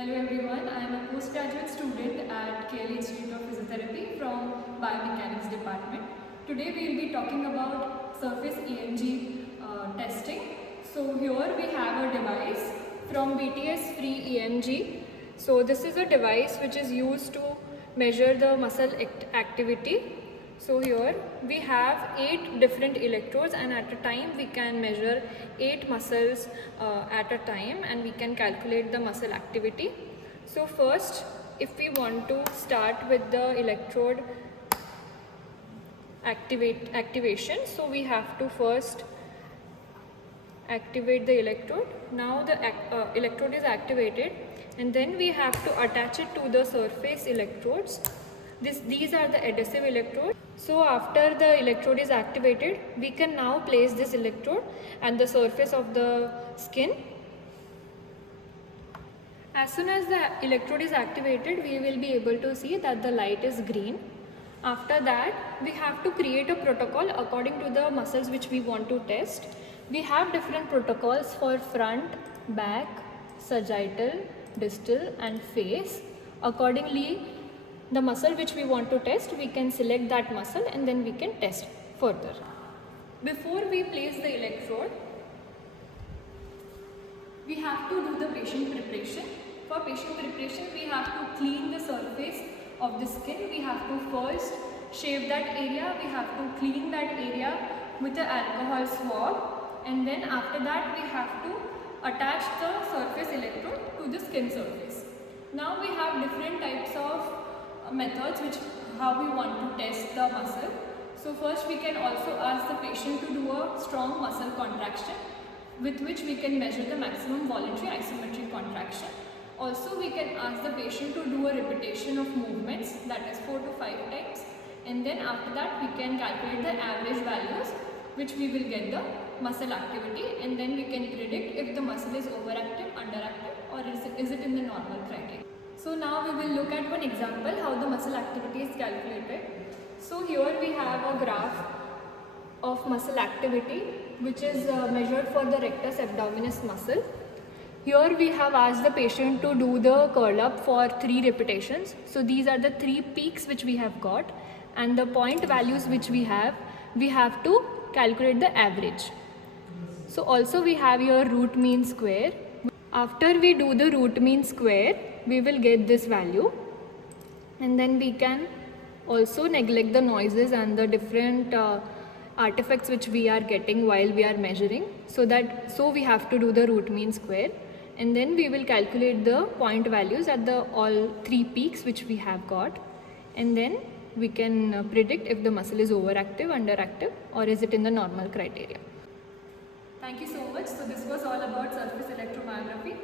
Hello everyone, I am a postgraduate student at KL Institute of Physiotherapy from Biomechanics department. Today we will be talking about surface EMG testing. So here we have a device from BTS Free EMG. So this is a device which is used to measure the muscle activity. So here we have 8 different electrodes, and at a time we can measure 8 muscles at a time, and we can calculate the muscle activity. So first, if we want to start with the electrode activation, so we have to first activate the electrode. Now the electrode is activated, and then we have to attach it to the surface electrodes. These are the adhesive electrodes. So after the electrode is activated, we can now place this electrode at the surface of the skin. As soon as the electrode is activated, we will be able to see that the light is green. After that, we have to create a protocol according to the muscles which we want to test. We have different protocols for front, back, sagittal, distal and face. Accordingly, the muscle which we want to test, we can select that muscle and then we can test further. Before we place the electrode, we have to do the patient preparation. For patient preparation, we have to clean the surface of the skin. We have to first shave that area. We have to clean that area with the alcohol swab, and then after that we have to attach the surface electrode to the skin surface. Now we have different types of methods how we want to test the muscle. So first we can also ask the patient to do a strong muscle contraction, with which we can measure the maximum voluntary isometric contraction. Also we can ask the patient to do a repetition of movements, that is 4 to 5 times, and then after that we can calculate the average values, which we will get the muscle activity, and then we can predict if the muscle is overactive, underactive, or is it in the normal criteria. So now we will look at one example how the muscle activity is calculated. So here we have a graph of muscle activity which is measured for the rectus abdominis muscle. Here we have asked the patient to do the curl up for 3 repetitions. So these are the 3 peaks which we have got, and the point values which we have to calculate the average. So also we have your root mean square. After we do the root mean square, we will get this value, and then we can also neglect the noises and the different artifacts which we are getting while we are measuring. So we have to do the root mean square, and then we will calculate the point values at the all 3 peaks which we have got, and then we can predict if the muscle is overactive, underactive, or is it in the normal criteria. Thank you so much. So this was all about surface electromyography.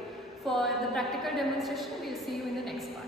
For the practical demonstration, we'll see you in the next part.